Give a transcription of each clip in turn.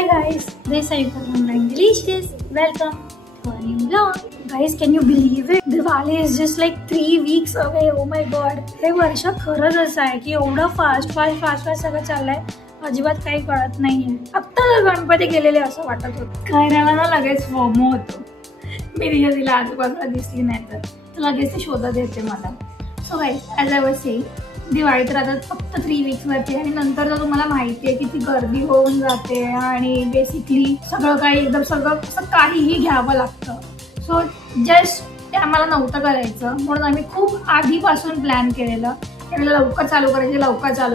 Hi guys, this is Ayuka from Delicious. Welcome to a new vlog. Guys, can you believe it? Diwali is just like 3 weeks away. Oh my god. हे वर्ष खरंच असं आहे की एवढं fast सगळं चाललंय. अजिबात काही कळत नाहीये. आता जर गणपती गेलेले असं वाटत होतं. कायराला ना लगेच फोमो होतो. मी तिला आजूबाजूला दिसली नाही तर लगेच ती शोधत येते मला. So guys, as I was saying, Diwali तर आता फक्त 3 weeks वरती आणि नंतर तर तुम्हाला माहिती आहे की ती गर्दी होऊन जाते आणि बेसिकली सगळं काही एकदम सगळं असं काहीही घ्यावं लागतं. सो जस्ट ते आम्हाला नव्हतं करायचं म्हणून आम्ही खूप आधीपासून प्लॅन केलेलं की लवकर चालू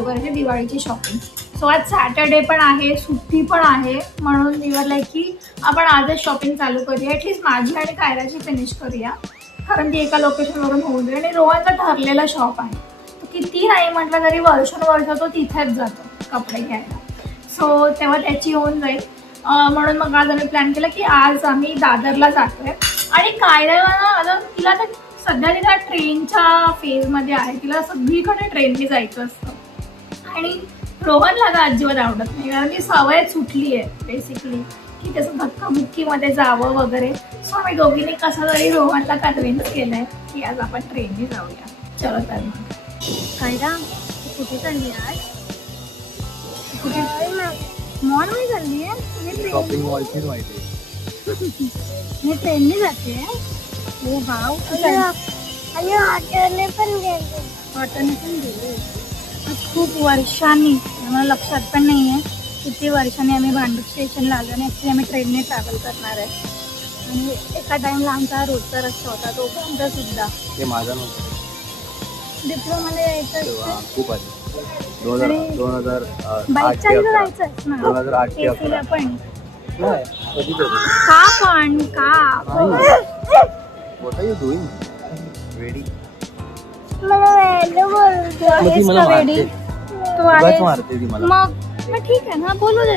करायचे दिवाळीची शॉपिंग. सो आज सॅटर्डे पण आहे, सुट्टी पण आहे, म्हणून निवडलंय की आपण आजच शॉपिंग चालू करूया. ॲटलीस्ट माझी आणि कायराची फिनिश करूया, कारण ती एका लोकेशनवरून होऊन जाईल. आणि रोहनचा ठरलेला शॉप आहे, किती नाही म्हटलं तरी वर्ष तो तिथेच जातो कपडे घ्यायला. सो तेव्हा त्याची होऊन जाईल. म्हणून मग आज आम्ही प्लॅन केला की आज आम्ही दादरला जातोय. आणि कायराला ना आता तिला तर सध्या तिला ट्रेनच्या फेजमध्ये आहे, तिला सगळीकडे ट्रेनने जायचं असतं. आणि रोहनला तर अजिबात आवडत नाही, कारण ती सवय सुटली आहे बेसिकली की त्याचं धक्कामुक्कीमध्ये जावं वगैरे. सो आम्ही दोघींनी कसं तरी रोहनला कन्व्हिन्स केलंय की आज आपण ट्रेनने जाऊया. चलो तर मग. कायरा, कुठे चालली आज? कुठे मॉल मध्ये चालली आहे? शॉपिंग मॉलची माहिती मी ट्रेनने जाते. हो भाव, ऑटोने पण गेले. खूप वर्षांनी, मला लक्षात पण नाही आहे किती वर्षांनी आम्ही भांडूप स्टेशनला आलो आणि ॲक्च्युली आम्ही ट्रेनने ट्रॅव्हल करणार आहे. आणि एका टाइमला आमचा रोजचा रस्ता होता, तो पण सुद्धा ते माझा नव्हता. डिप्लोमाला यायचं खूप आधी 2008 पण What are you doing? Ready? मग ठीक आहे ना, बोलू दे.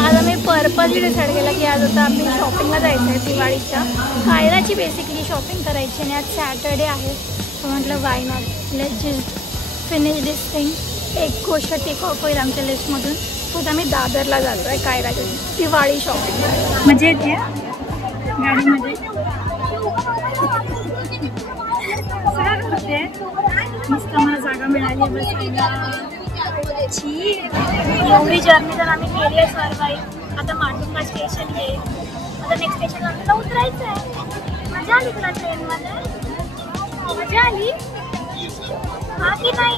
आज आम्ही पर्पजली डिसाईड केला की आज आता आम्ही शॉपिंगला जायचं आहे दिवाळीच्या. कायराची बेसिकली शॉपिंग करायची आणि आज सॅटर्डे आहे. सो म्हटलं why not, let's just finish this thing. एक गोष्ट टेक ऑफ होईल आमच्या लिस्टमधून. सो आम्ही दादरला जातो आहे कायराची दिवाळी शॉपिंग करायला. मजा येते गाडीमध्ये, सगळं करते. मस्त मला जागा मिळाली बसायला. एवढी जर्नी तर आम्ही केली आहे सर्वाईव्ह. आता माटुंगा स्टेशन येईल, आता नेक्स्ट स्टेशनला आपल्याला उतरायचं आहे. मजा आली तुला ट्रेनमध्ये? मजा आली हा की नाही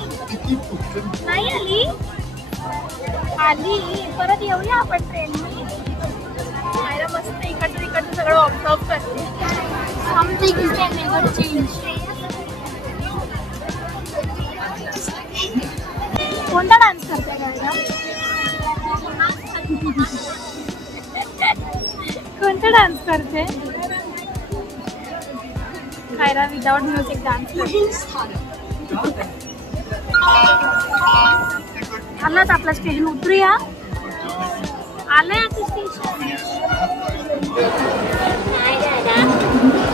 आली? परत येऊया आपण ट्रेनमध्ये. कायरा मस्त इकडचं सगळं ऑब्झर्व करते. Something is never change. कोणता डान्स करते कायरा? कोणता डान्स करते कायरा? Without music dance. आलाच आपला स्टेशन, उतरूया. आलंय आता station.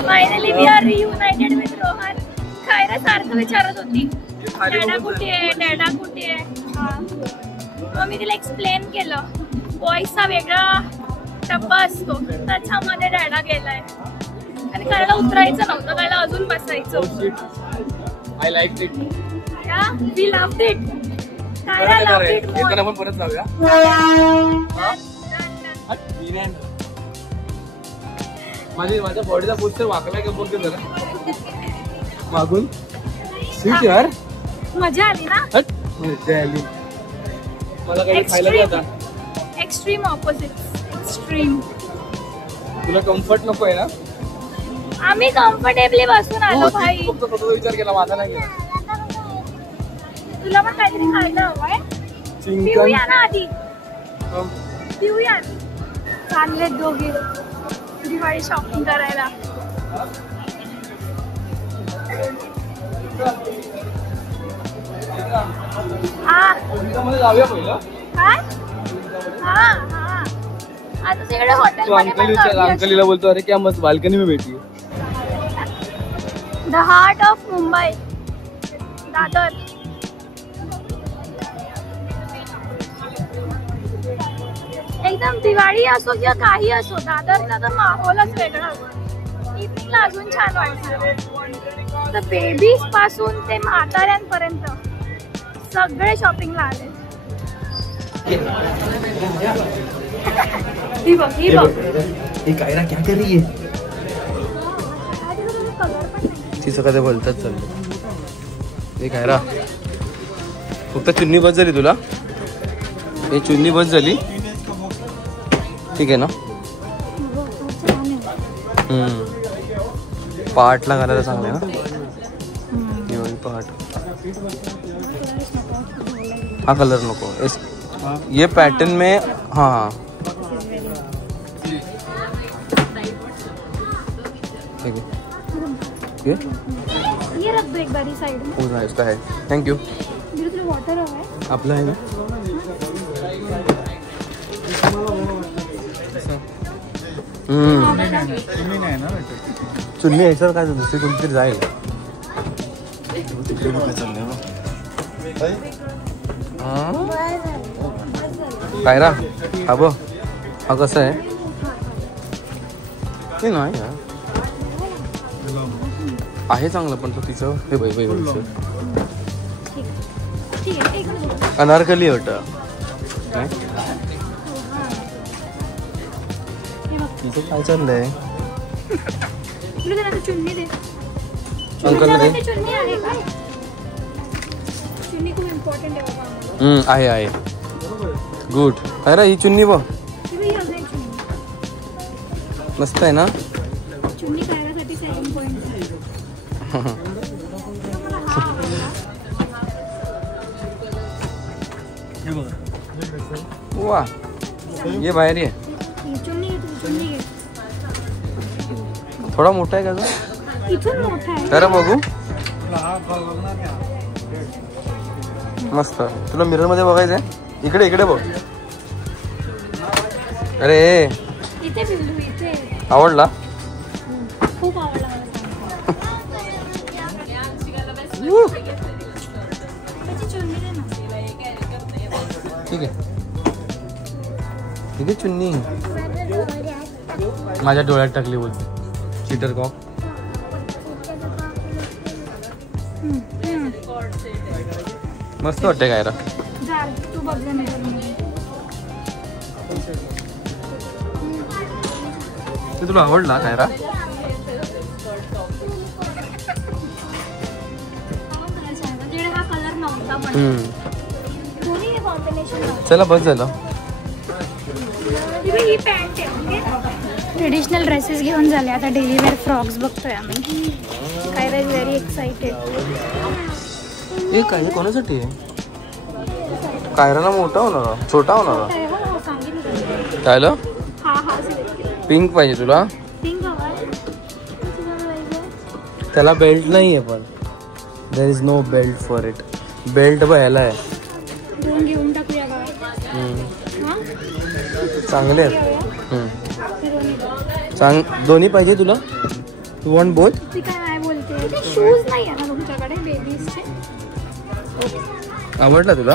Finally we are reunited with Rohan. Kaira सारखं विचारत होती डॅडा कुठे आहे. मग मी तिला एक्सप्लेन केलं, बॉईजचा वेगळा डब्बा असतो, त्याच्यामध्ये डॅडा गेलाय. आणि कायला उतरायचं नव्हतं, कायला अजून बसायचं. I liked it. Yeah, we loved it. कायला loved it more. येताना पण परत जाऊया. माझ्या बॉडीचा पोस्टर वाकलाय का बोलते जरा मागून. सीट यार, मजा आली ना? मजा आली. मला काही खायला जाता. Extreme opposite. एक्स्ट्रीम. तुला कम्फर्ट नको आहे ना? आम्ही कम्फर्टेबली बसून आलो भाई. फक्त स्वतःचा विचार केला, माझा नाही केला. तुला पण काहीतरी खायला हवंय? पिऊया ना आधी. पिऊया. चालले दोघे दिवाळी शॉपिंग करायला. जाऊया पहिलं. काय? हा आता सगळे हॉटेल. अंकलीला बोलतो, अरे क्या मस्त बाल्कनी में बैठी. The heart of Mumbai, Dadar. एकदम दिवाळी असो किंवा काही असो, दादरचा तर माहोलच वेगळा असतो. इव्हनिंगला अजून छान वाटतं. तर बेबीज पासून ते म्हाताऱ्यांपर्यंत सगळे शॉपिंगला आले. ही बघ, ही बघ. कायरा क्या कर रही है? तिचं कधी बोलतात चाललं. हे कायरा फक्त चुन्नी बस झाली तुला? हे चुन्नी बस झाली, ठीक आहे ना? पहाटला घालायला चांगले ना दिवाळी पहाट. हा कलर नको, ये पैटर्न में. हाँ ठीक है, ये रख दो एक बारी साइड में. हो इसका है. Thank you. वाटर हवा है आपला आहे ना? चुन्नी याच्यावर काय दुसरी कोणतरी जाईल. काय रा हा बघ, हा कसं आहे? ते नाही आहे चांगलं, पण तो तिचं हे अनारकली वाटतं. तिचं काय चाललंय? चुन्नी दे. अंकल दे. चुन्नी आहे का? चुन्नी खूप इम्पॉर्टंट आहे बाबा. आहे गुड. अरे ही चुन्नी बघ, मस्त आहे ना? चुन्नी खाण्यासाठी 7 पॉइंट. वा ये बाहेर ये. चुन्नी थोडा मोठा आहे का गं? इथून मोठा आहे. जरा बघू. मस्त. तुला मिरर मध्ये बघायचंय? इकडे इकडे बघ. अरे इथे बिल्लू इथे. आवडला? खूप आवडला. ठीक आहे, ठीक आहे. चुन्नी माझ्या डोळ्यात टाकली बोलते. चीटर कॉक. मस्त वाटते काय रा? तू बघ. ते तुला आवडला काय रा? हा कलर नव्हता पण चला बस झालं. ही पॅन्ट आहे. ट्रेडिशनल ड्रेसेस घेऊन झाले, आता डेली वेअर फ्रॉक्स बघतोय आम्ही. काय व्हेरी एक्साइटेड. हे काय कोणासाठी आहे? कायराला मोठा होणार, छोटा होणार? कायला पिंक पाहिजे तुला? त्याला बेल्ट नाही आहे, पण there is no belt for it. Belt बघायला आहे. घेऊन टाकूया का? चांगले आहेत. दोन्ही पाहिजे तुला? तू वॉन्ट बोथ? ती काय बोलते? शूज नाही आहे ना तुमच्याकडे बेबीजचे? आवडला तुला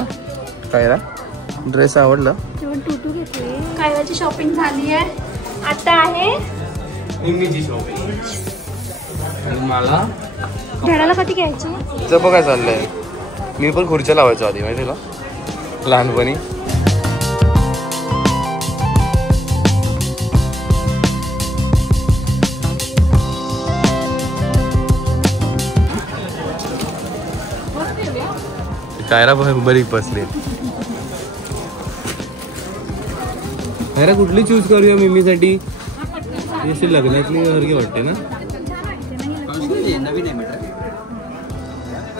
कायरा ड्रेस? आवडला? टूटू घेतले. कायराची शॉपिंग झाली आहे. आता आहे निम्मीची शॉपिंग. मला घराला कधी घ्यायची? तिचं बघ काय चाललंय. मी पण खुर्च्या लावायचो आधी, माहिती तुला, लहानपणी. कायरा बरी बसली. कायरा कुठली चूज करूया मिमीसाठी? अशी लग्नातली सारखी वाटते ना.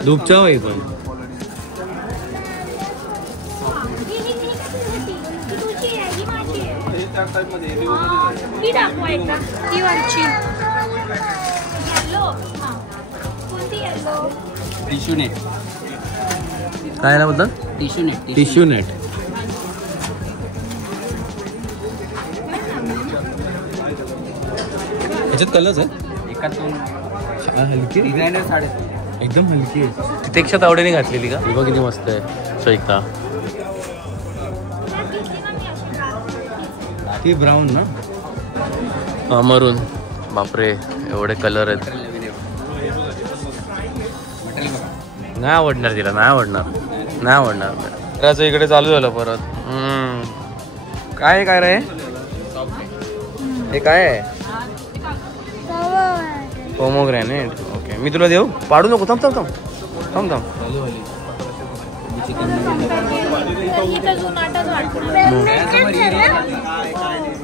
धूपचाव आहे पण. Tissue net. काय ना बोलतात? Tissue net. Tissue net. याच्यात कलर्स आहे? एकात 2. हलकी डिझायनर साडी एकदम हलकी आहे. तिथे आवडीने घातलेली का? बघ किती मस्त आहे. शैता ती ब्राऊन ना, मरून. बापरे एवढे कलर आहेत. नाही आवडणार तिला, नाही आवडणार. त्याचं इकडे चालू झालं परत. काय रे हे काय आहे? पोमोग्रॅनेट. ओके मी तुला देऊ, पाडू नको. थांब.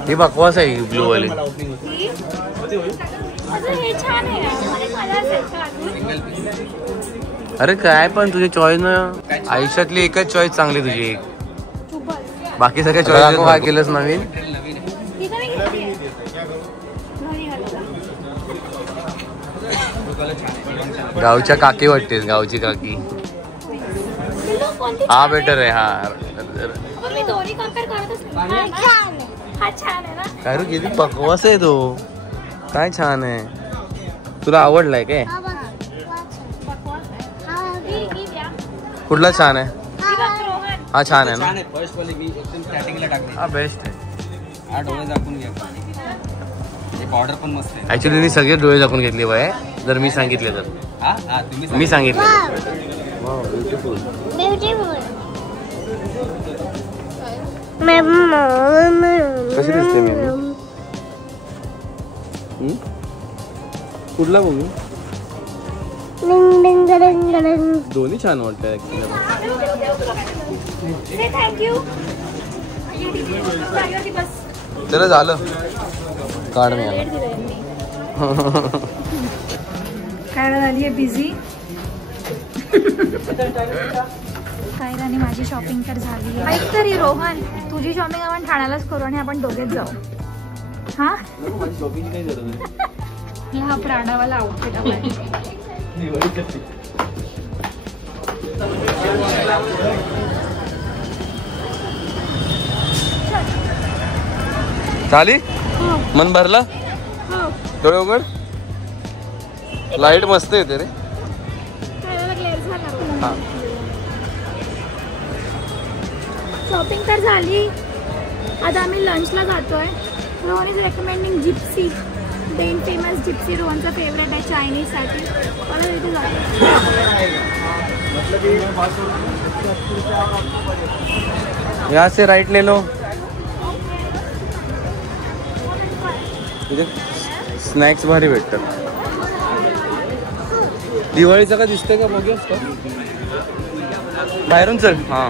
ही बकवास आहे ब्लू वाली. अरे काय पण तुझी चॉईस ना, आयुष्यातली एकच चॉईस चांगली तुझी, एक. बाकी सगळ्या चॉईस काय केलंस नवीन? गावच्या काकी वाटतेस, गावची काकी. हा बेटर आहे. काय रे किती बकवास आहे तो. काय छान आहे, तुला आवडलाय काय? कुठला छान आहे? हा छान आहे ना, हा बेस्ट आहे. ऑर्डर पण मस्त आहे. ऍक्च्युली मी सगळे डोळे झाकून घेतले बाय, जर मी सांगितले तर. मी सांगितलं. ब्युटिफुल. कशी दिसते मी? कुठला बघू? दोन्ही छान वाटत. चला झालं, काढ मी. काय झाली आहे बिझी. कायराने माझी शॉपिंग तर झाली आहे. ऐक तरी रोहन, तुझी शॉपिंग आपण ठाण्यालाच करू आणि आपण दोघेच जाऊ. हा हा प्राणावाला आउटफिट चाली. मन भरला. डोळे उघड. लाईट मस्त येते रे. शॉपिंग तर झाली, आता आम्ही लंचला जातोय. Rohan is recommending Gypsy, the famous Gypsy. रोहनचा फेवरेट आहे चायनीज साठी. परत इथे जातो. यहाँ से राइट ले लो. स्नॅक्स भारी भेटतात. दिवाळीचं का दिसतंय का बघूयास का बाहेरून? चल. हा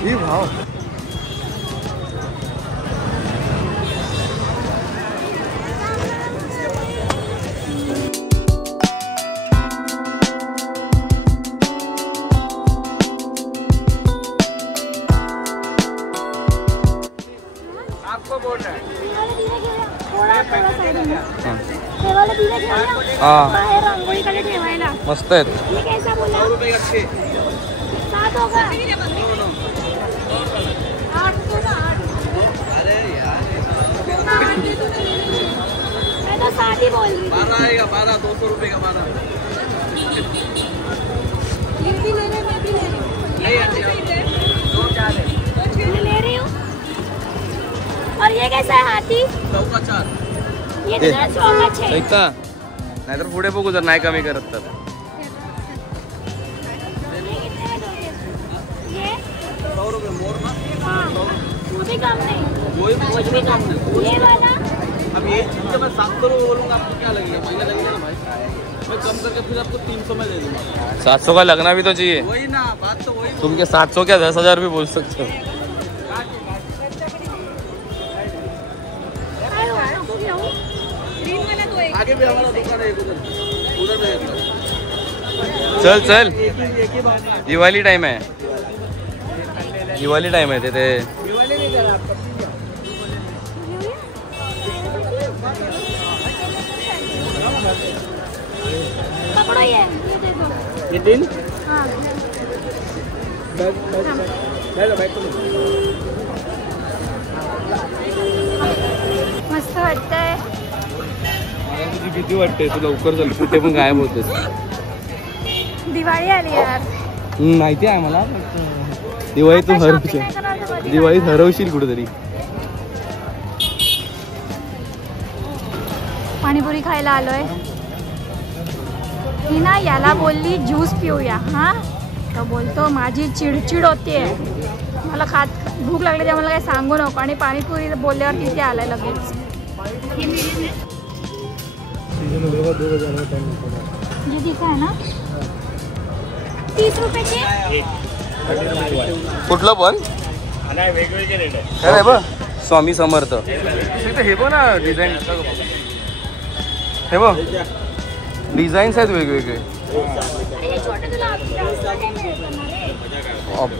ही भाव. मस्त आहेत. और ये कैसा है हाथी? ये नाहीतर पुढे बघू जर नाही कमी करत तर. वो भी कम नहीं, कुछ भी कम नहीं. ये वाला अब ये चीज तो मैं 700 बोलूंगा, आपको क्या लगेगा? महंगा लगेगा ना भाई. मैं कम करके फिर आपको 300 में दे दूंगा. 700 का लगना भी तो चाहिए. वही ना बात तो वही. तुम क्या 700 क्या 10,000 भी बोल सकते हो. आगे भी हमारा दुकान है उधर में. चल चल, दिवाळी टाइम आहे. दिवाळी टाइम आहे तिथे. पकड़ो ये दे दो. ये दिन हाँ मस्त वाटतंय. तुझी भीती वाटते, तू लवकर चल, कुठे पण गायब होतेस. दिवाळी आली यार. माहिती आहे मला. दिवाळी तू हर दिवाळीत हरवशील कुठेतरी. पाणीपुरी खायला आलोय. मी ना याला बोलली ज्यूस पिऊया. हा तो बोलतो माझी चिडचिड होतीये, मला भूक लागली तेव्हा मला काही सांगू नको. आणि पाणीपुरी बोलल्यावर तिथे आलाय लगेच. जे तिथे आहे ना 30 रुपयाचे. कुठलं पण वेगवेगळे रेट आहे. काय बघ स्वामी समर्थ हे बघ ना डिझाईन. हे बघ डिझाईन्स आहेत वेगवेगळे.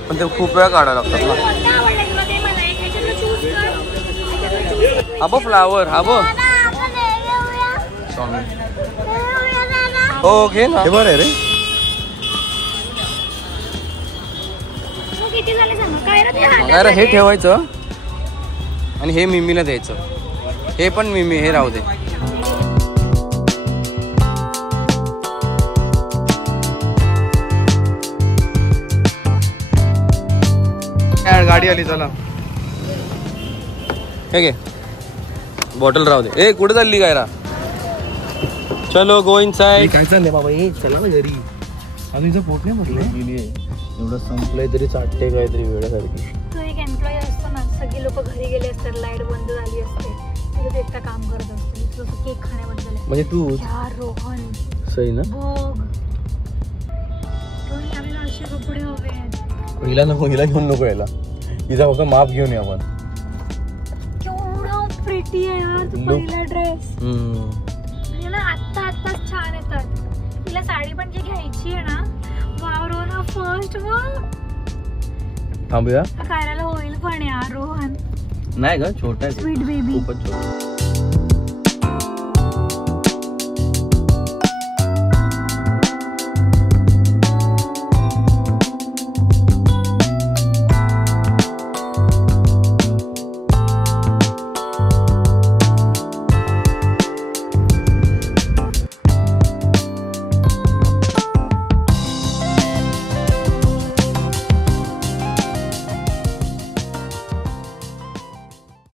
पण ते खूप वेळा काढायला लागतात ना. हा बघ फ्लावर. हा बघ स्वामी. हो घे ना. हे बरं आहे रे. काय रे हे ठेवायचं आणि हे मिमीला द्यायचं. हे पण मिमी हे राहू दे. गाडी आली चला. हे घे बॉटल राहू दे. ए कुठे चालली काय रा. चलो गो इनसाइड. काय चाललंय बाबा. हे चला ना घरी. अजून पोट नाही म्हटलंय. एवढं संपलंय तरी चाटते काहीतरी वेळासारखी. तू एक एम्प्लॉई असतो ना, सगळी लोक घरी गेले असतात, लाईट बंद झाली असते, तरी तू एकटा काम करत असतो. तुझं केक खाण्याबद्दल म्हणजे तू यार रोहन सही ना. बघ रोहन आपल्याला असे कपडे हवे आहेत. हिला नको. हिला घेऊन नको. यायला हिचा फक्त माप घेऊन या आपण. केवढा प्रिटी आहे यार तू. पहिला ड्रेस ना आत्ताच छान येतात. तिला साडी पण जी घ्यायची आहे ना. वाव रोहन फर्स्ट बघ. थांबूया. करायला होईल पण यार रोहन. नाही ग छोटा आहे. Sweet baby. खूपच छोटा.